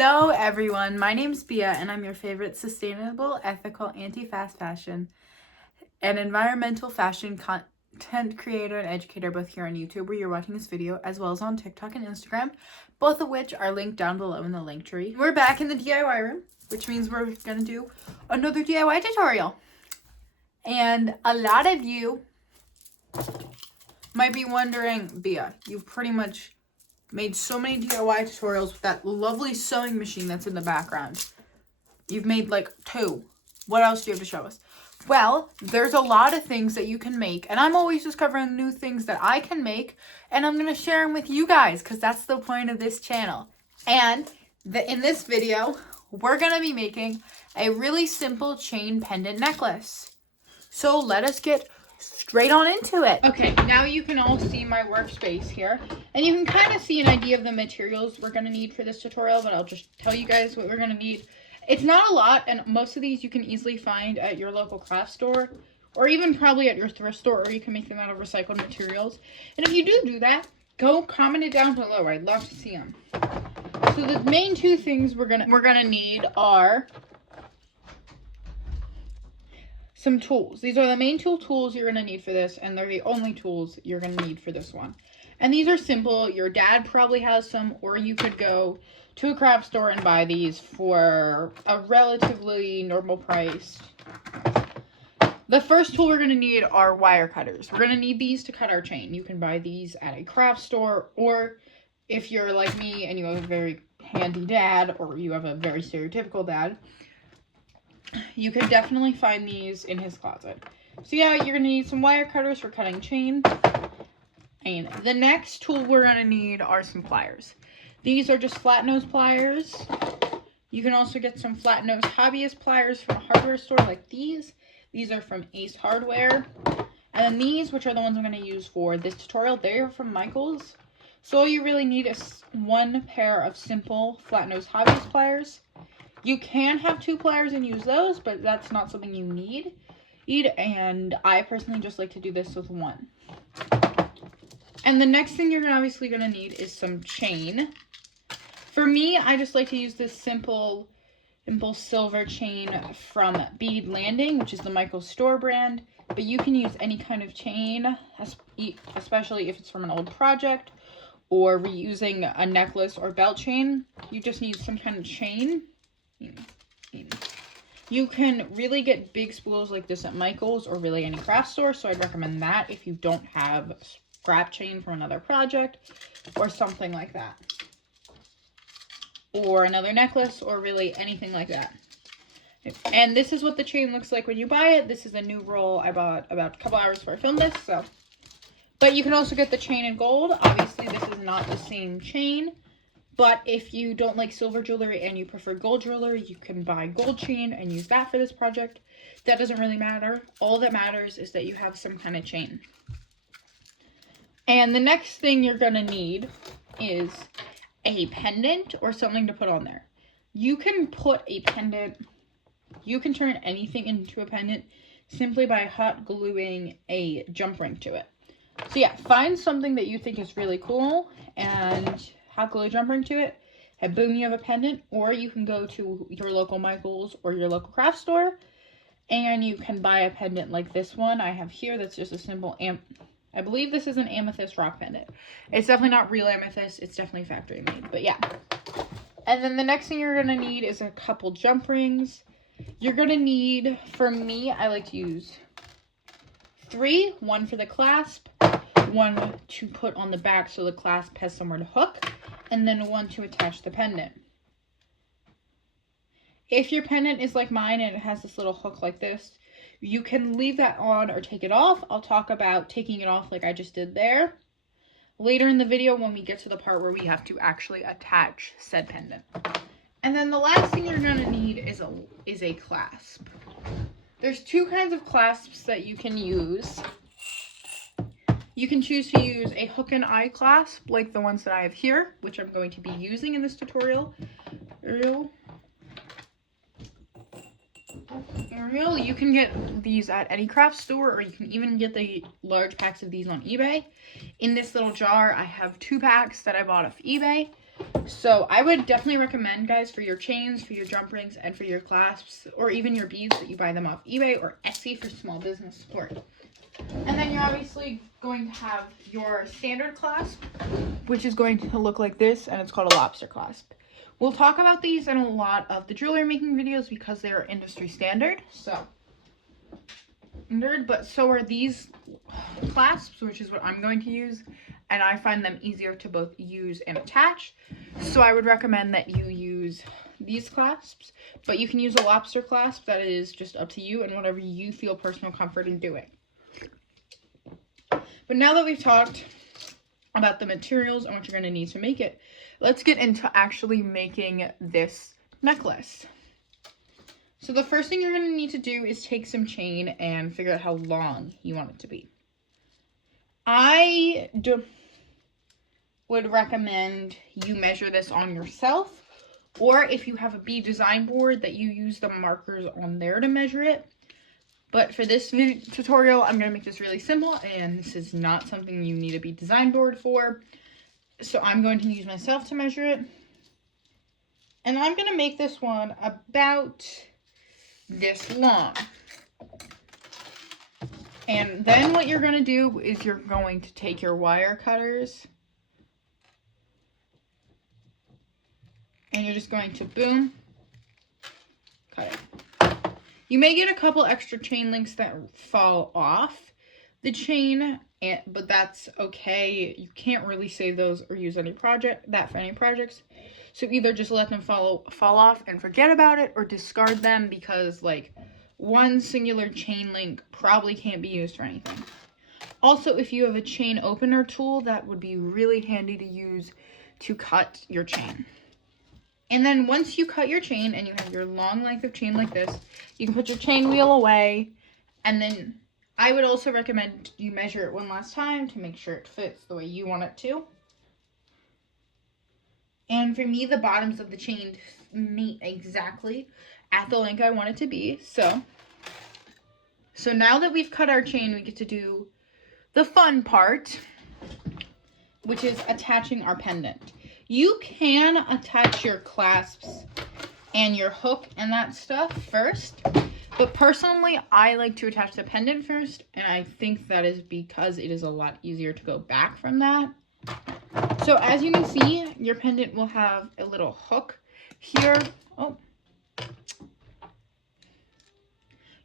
Hello everyone, my name's Bia and I'm your favorite sustainable, ethical, anti-fast fashion and environmental fashion content creator and educator, both here on YouTube where you're watching this video, as well as on TikTok and Instagram, both of which are linked down below in the link tree. We're back in the DIY room, which means we're gonna do another DIY tutorial. And a lot of you might be wondering, Bia, you've pretty much made so many DIY tutorials with that lovely sewing machine that's in the background. You've made like 2. What else do you have to show us? Well, there's a lot of things that you can make, and I'm always discovering new things that I can make, and I'm going to share them with you guys because that's the point of this channel. And in this video, we're going to be making a really simple chain pendant necklace. So let us get straight on into it. Okay, now you can all see my workspace here, and you can kind of see an idea of the materials we're going to need for this tutorial, but I'll just tell you guys what we're going to need. It's not a lot, and most of these you can easily find at your local craft store, or even probably at your thrift store, or you can make them out of recycled materials. And if you do that, go comment it down below. I'd love to see them. So the main 2 things we're gonna need are some tools. These are the main 2 tools you're going to need for this, and they're the only tools you're going to need for this one. And these are simple. Your dad probably has some, or you could go to a craft store and buy these for a relatively normal price. The first tool we're going to need are wire cutters. We're going to need these to cut our chain. You can buy these at a craft store, or if you're like me and you have a very handy dad, or you have a very stereotypical dad, you could definitely find these in his closet. So yeah, you're going to need some wire cutters for cutting chain. And the next tool we're going to need are some pliers. These are just flat nose pliers. You can also get some flat nose hobbyist pliers from a hardware store like these. These are from Ace Hardware. And then these, which are the ones I'm going to use for this tutorial, they are from Michaels. So all you really need is 1 pair of simple flat nose hobbyist pliers. You can have 2 pliers and use those, but that's not something you need. And I personally just like to do this with 1. And the next thing you're obviously going to need is some chain. For me, I just like to use this simple silver chain from Bead Landing, which is the Michaels store brand. But you can use any kind of chain, especially if it's from an old project or reusing a necklace or belt chain. You just need some kind of chain. You can really get big spools like this at Michaels or really any craft store, so I'd recommend that if you don't have scrap chain from another project or something like that, or another necklace, or really anything like that. And this is what the chain looks like when you buy it. This is a new roll I bought about a couple hours before I filmed this. But you can also get the chain in gold. Obviously this is not the same chain, but if you don't like silver jewelry and you prefer gold jewelry, you can buy gold chain and use that for this project. That doesn't really matter. All that matters is that you have some kind of chain. And the next thing you're going to need is a pendant or something to put on there. You can put a pendant, you can turn anything into a pendant simply by hot gluing a jump ring to it. So yeah, find something that you think is really cool and hot glue a jump ring to it, and boom, you have a pendant. Or you can go to your local Michaels or your local craft store and you can buy a pendant like this one I have here. That's just a simple I believe this is an amethyst rock pendant. It's definitely not real amethyst, it's definitely factory made, but yeah. And then the next thing you're going to need is a couple jump rings. You're going to need, for me, I like to use 3, 1 for the clasp, 1 to put on the back so the clasp has somewhere to hook, and then 1 to attach the pendant. If your pendant is like mine and it has this little hook like this, you can leave that on or take it off. I'll talk about taking it off like I just did there later in the video when we get to the part where we have to actually attach said pendant. And then the last thing you're going to need is a clasp. There's 2 kinds of clasps that you can use. You can choose to use a hook and eye clasp like the ones that I have here, which I'm going to be using in this tutorial. You can get these at any craft store, or you can even get the large packs of these on eBay. In this little jar, I have 2 packs that I bought off eBay. So I would definitely recommend, guys, for your chains, for your jump rings, and for your clasps, or even your beads, that you buy them off eBay or Etsy for small business support. And then you're obviously going to have your standard clasp, which is going to look like this, and it's called a lobster clasp. We'll talk about these in a lot of the jewelry making videos because they are industry standard. But so are these clasps, which is what I'm going to use, and I find them easier to both use and attach. So I would recommend that you use these clasps, but you can use a lobster clasp. That is just up to you and whatever you feel personal comfort in doing. But now that we've talked about the materials and what you're going to need to make it, let's get into actually making this necklace. So the first thing you're going to need to do is take some chain and figure out how long you want it to be. I would recommend you measure this on yourself, or if you have a bead design board, that you use the markers on there to measure it. But for this tutorial, I'm going to make this really simple, and this is not something you need a bead design board for. So I'm going to use myself to measure it. And I'm going to make this one about this long. And then what you're going to do is you're going to take your wire cutters and you're just going to boom, cut it. You may get a couple extra chain links that fall off the chain, but that's okay. You can't really save those or use any for any projects. So either just let them fall off and forget about it, or discard them, because like one singular chain link probably can't be used for anything. Also, if you have a chain opener tool, that would be really handy to use to cut your chain. And then once you cut your chain and you have your long length of chain like this, you can put your chain wheel away. And then I would also recommend you measure it one last time to make sure it fits the way you want it to. And for me, the bottoms of the chain meet exactly at the length I want it to be. So now that we've cut our chain, we get to do the fun part, which is attaching our pendant. You can attach your clasps and your hook and that stuff first, but personally, I like to attach the pendant first, and I think that is because it is a lot easier to go back from that. So as you can see, your pendant will have a little hook here.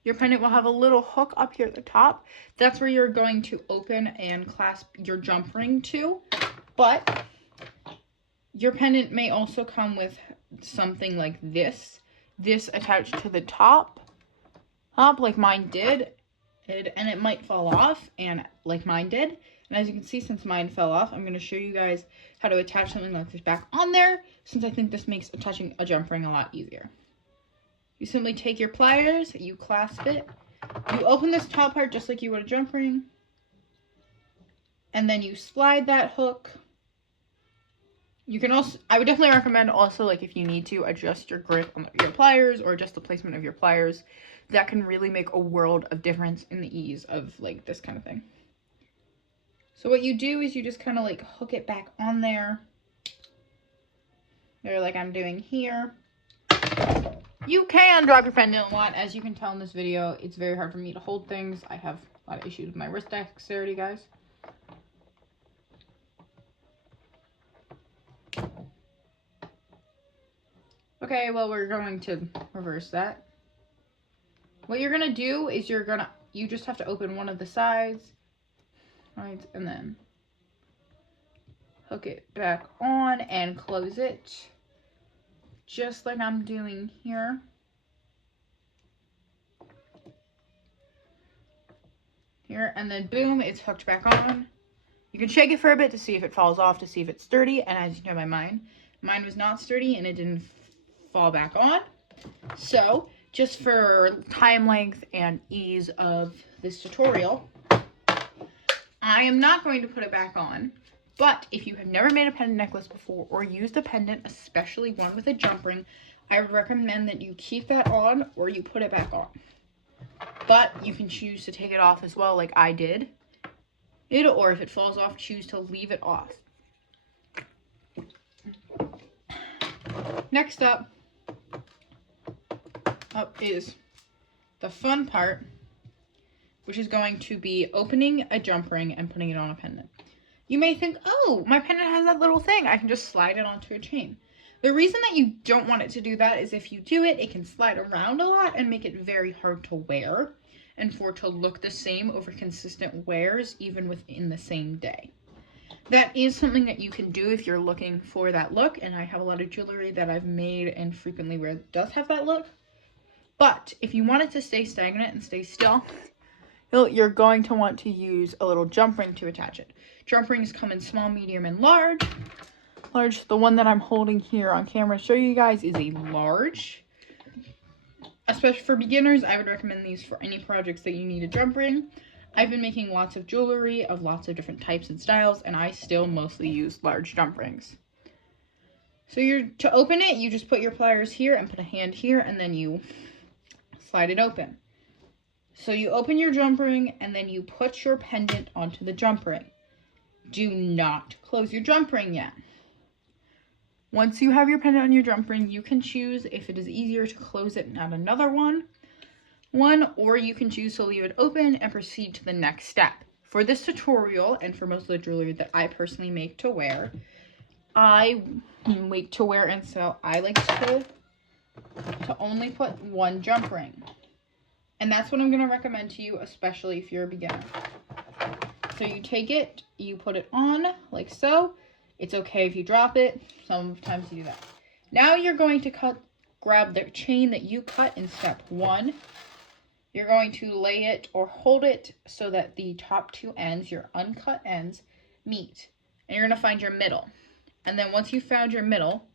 Your pendant will have a little hook up here at the top. That's where you're going to open and clasp your jump ring to. But your pendant may also come with something like this. This attached to the top like mine did. And it might fall off, and like mine did. And as you can see, since mine fell off, I'm going to show you guys how to attach something like this back on there, since I think this makes attaching a jump ring a lot easier. You simply take your pliers, you clasp it, you open this top part just like you would a jump ring, and then you slide that hook. You can also, I would definitely recommend also, like, if you need to adjust your grip on your pliers or adjust the placement of your pliers, that can really make a world of difference in the ease of like this kind of thing. So what you do is you just kind of like hook it back on there like I'm doing here. You can drop your pendant a lot. As you can tell in this video, it's very hard for me to hold things. I have a lot of issues with my wrist dexterity, guys. Okay, well, we're going to reverse that. What you're going to do is you just have to open one of the sides, right? And then hook it back on and close it, just like I'm doing here. And then boom, it's hooked back on. You can shake it for a bit to see if it falls off, to see if it's sturdy. And as you know by mine was not sturdy and it didn't fall back on. So just for time length and ease of this tutorial, I am not going to put it back on. But if you have never made a pendant necklace before or used a pendant, especially one with a jump ring, I would recommend that you keep that on or you put it back on. But you can choose to take it off as well, like I did. Or if it falls off, choose to leave it off. Next up is the fun part, which is going to be opening a jump ring and putting it on a pendant. You may think, oh, my pendant has that little thing. I can just slide it onto a chain. The reason that you don't want it to do that is if you do it, it can slide around a lot and make it very hard to wear and for it to look the same over consistent wears, even within the same day. That is something that you can do if you're looking for that look, and I have a lot of jewelry that I've made and frequently wear that does have that look. But if you want it to stay stagnant and stay still, you're going to want to use a little jump ring to attach it. Jump rings come in small, medium, and large. The one that I'm holding here on camera to show you guys is a large. Especially for beginners, I would recommend these for any projects that you need a jump ring. I've been making lots of jewelry of lots of different types and styles, and I still mostly use large jump rings. So to open it, you just put your pliers here and put a hand here, and then you slide it open. So you open your jump ring, and then you put your pendant onto the jump ring. Do not close your jump ring yet. Once you have your pendant on your jump ring, you can choose if it is easier to close it and add another one, or you can choose to leave it open and proceed to the next step. For this tutorial, and for most of the jewelry that I personally make to wear, and so I like to only put one jump ring. And that's what I'm going to recommend to you, especially if you're a beginner. So you take it, you put it on like so. It's okay if you drop it. Sometimes you do that. Now you're going to grab the chain that you cut in step 1. You're going to lay it or hold it so that the top two ends, your uncut ends, meet. And you're going to find your middle. And then once you've found your middle,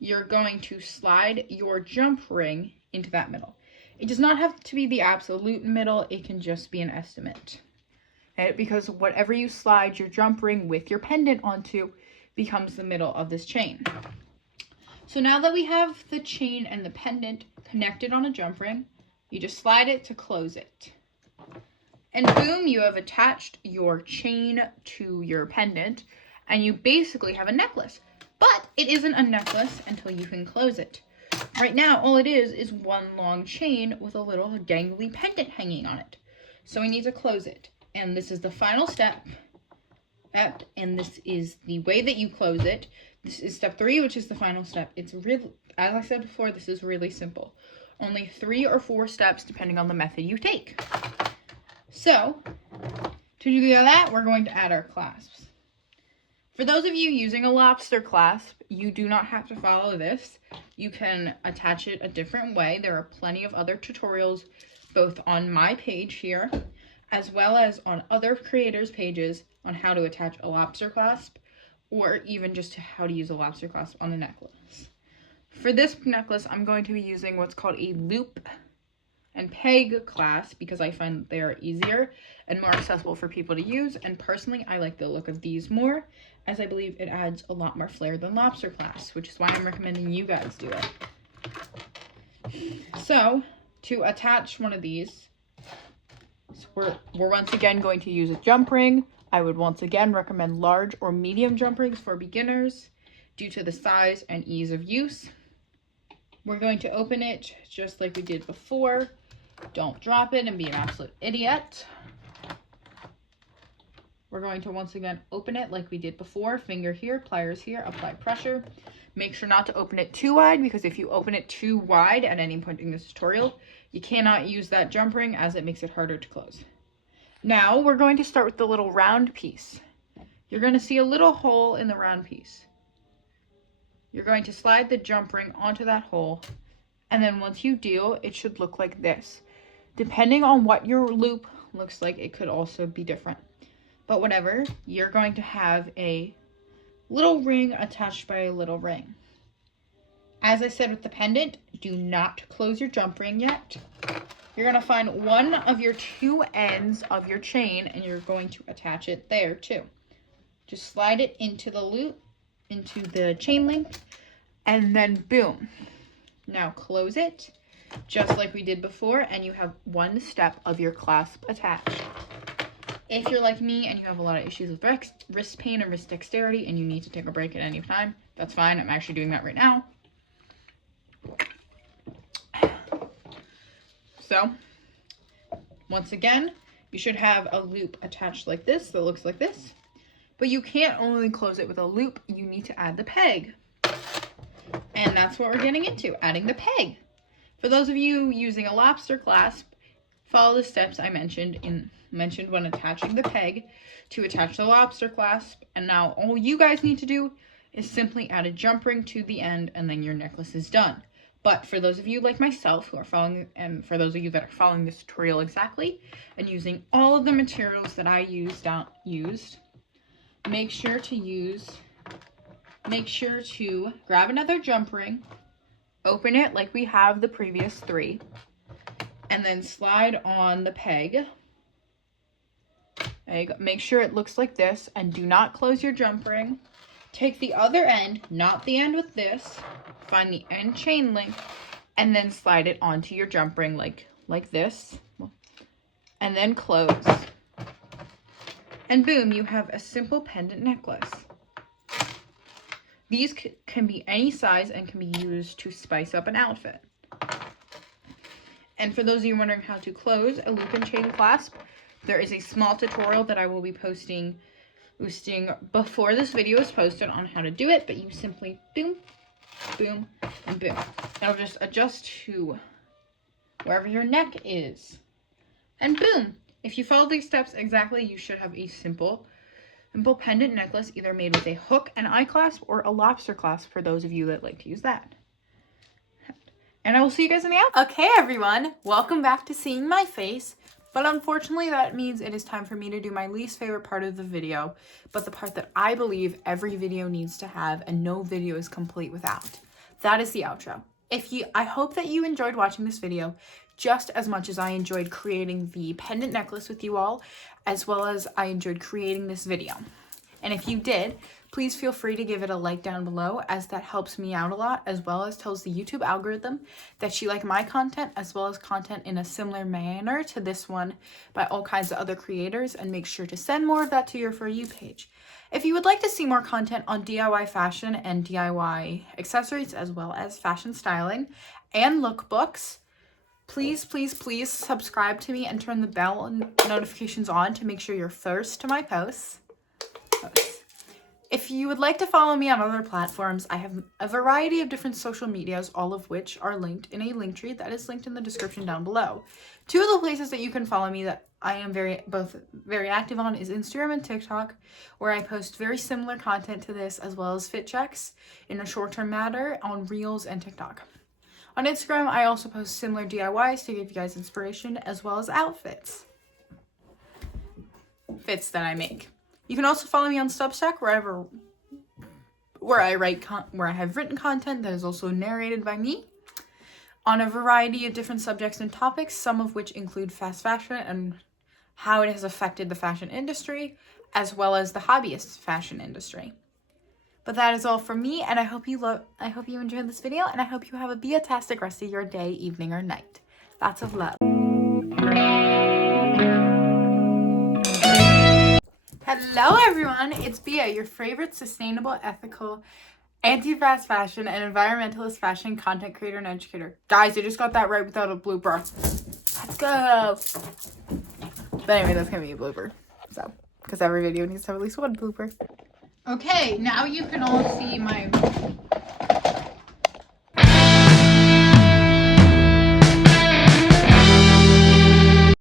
you're going to slide your jump ring into that middle. It does not have to be the absolute middle. It can just be an estimate. Okay? Because whatever you slide your jump ring with your pendant onto becomes the middle of this chain. So now that we have the chain and the pendant connected on a jump ring, you just slide it to close it. And boom, you have attached your chain to your pendant, and you basically have a necklace. But it isn't a necklace until you can close it. Right now, all it is one long chain with a little dangly pendant hanging on it. So we need to close it. And this is the final step. And this is the way that you close it. This is step 3, which is the final step. It's really, as I said before, this is really simple. Only 3 or 4 steps depending on the method you take. So, to do that, we're going to add our clasps. For those of you using a lobster clasp, you do not have to follow this. You can attach it a different way. There are plenty of other tutorials, both on my page here, as well as on other creators' pages on how to attach a lobster clasp, or even just how to use a lobster clasp on a necklace. For this necklace, I'm going to be using what's called a loop and peg clasp because I find they are easier and more accessible for people to use. And personally, I like the look of these more, as I believe it adds a lot more flair than lobster clasps, which is why I'm recommending you guys do it. So, to attach one of these, we're once again going to use a jump ring. I would once again recommend large or medium jump rings for beginners due to the size and ease of use. We're going to open it just like we did before. Don't drop it and be an absolute idiot. We're going to once again open it like we did before. Finger here, pliers here, apply pressure. Make sure not to open it too wide, because if you open it too wide at any point in this tutorial, you cannot use that jump ring as it makes it harder to close. Now we're going to start with the little round piece. You're going to see a little hole in the round piece. You're going to slide the jump ring onto that hole, and then once you do, it should look like this. Depending on what your loop looks like, it could also be different. But whatever, you're going to have a little ring attached by a little ring. As I said with the pendant, do not close your jump ring yet. You're going to find one of your 2 ends of your chain, and you're going to attach it there too. Just slide it into the loop, into the chain link, and then boom. Now close it, just like we did before, and you have 1 step of your clasp attached. If you're like me and you have a lot of issues with wrist pain and wrist dexterity and you need to take a break at any time, that's fine. I'm actually doing that right now. So, once again, you should have a loop attached like this that looks like this. But you can't only close it with a loop, you need to add the peg. And that's what we're getting into, adding the peg. For those of you using a lobster clasp, follow the steps I mentioned when attaching the peg to attach the lobster clasp. And now all you guys need to do is simply add a jump ring to the end and then your necklace is done. But for those of you like myself who are following, and for those of you that are following this tutorial exactly and using all of the materials that I used, make sure to grab another jump ring, open it like we have the previous 3, and then slide on the peg. Make sure it looks like this, and do not close your jump ring. Take the other end, not the end with this, find the end chain link, and then slide it onto your jump ring like this, and then close. And boom, you have a simple pendant necklace. These can be any size and can be used to spice up an outfit. And for those of you wondering how to close a loop and chain clasp, there is a small tutorial that I will be posting before this video is posted on how to do it, but you simply boom, boom, and boom. That'll just adjust to wherever your neck is. And boom! If you follow these steps exactly, you should have a simple pendant necklace, either made with a hook and eye clasp or a lobster clasp for those of you that like to use that. And I will see you guys in the outfit. Okay, everyone, welcome back to seeing my face. But unfortunately, that means it is time for me to do my least favorite part of the video, but the part that I believe every video needs to have and no video is complete without. That is the outro. I hope that you enjoyed watching this video just as much as I enjoyed creating the pendant necklace with you all, as well as I enjoyed creating this video. And if you did, please feel free to give it a like down below, as that helps me out a lot, as well as tells the YouTube algorithm that you like my content, as well as content in a similar manner to this one by all kinds of other creators, and make sure to send more of that to your For You page. If you would like to see more content on DIY fashion and DIY accessories, as well as fashion styling and lookbooks, please, please, please subscribe to me and turn the bell notifications on to make sure you're first to my posts. If you would like to follow me on other platforms, I have a variety of different social medias, all of which are linked in a link tree that is linked in the description down below. 2 of the places that you can follow me that I am both very active on is Instagram and TikTok, where I post very similar content to this, as well as fit checks in a short-term matter on Reels and TikTok. On Instagram, I also post similar DIYs to give you guys inspiration, as well as fits that I make. You can also follow me on Substack, where I have written content that is also narrated by me on a variety of different subjects and topics, some of which include fast fashion and how it has affected the fashion industry, as well as the hobbyist fashion industry. But that is all from me, and I hope you enjoyed this video, and I hope you have a be-a-tastic rest of your day, evening, or night. Lots of love. Hello everyone, it's Bia, your favorite sustainable, ethical, anti-fast fashion and environmentalist fashion content creator and educator. Guys, I just got that right without a blooper. Let's go! But anyway, that's gonna be a blooper. So, because every video needs to have at least one blooper. Okay, now you can all see my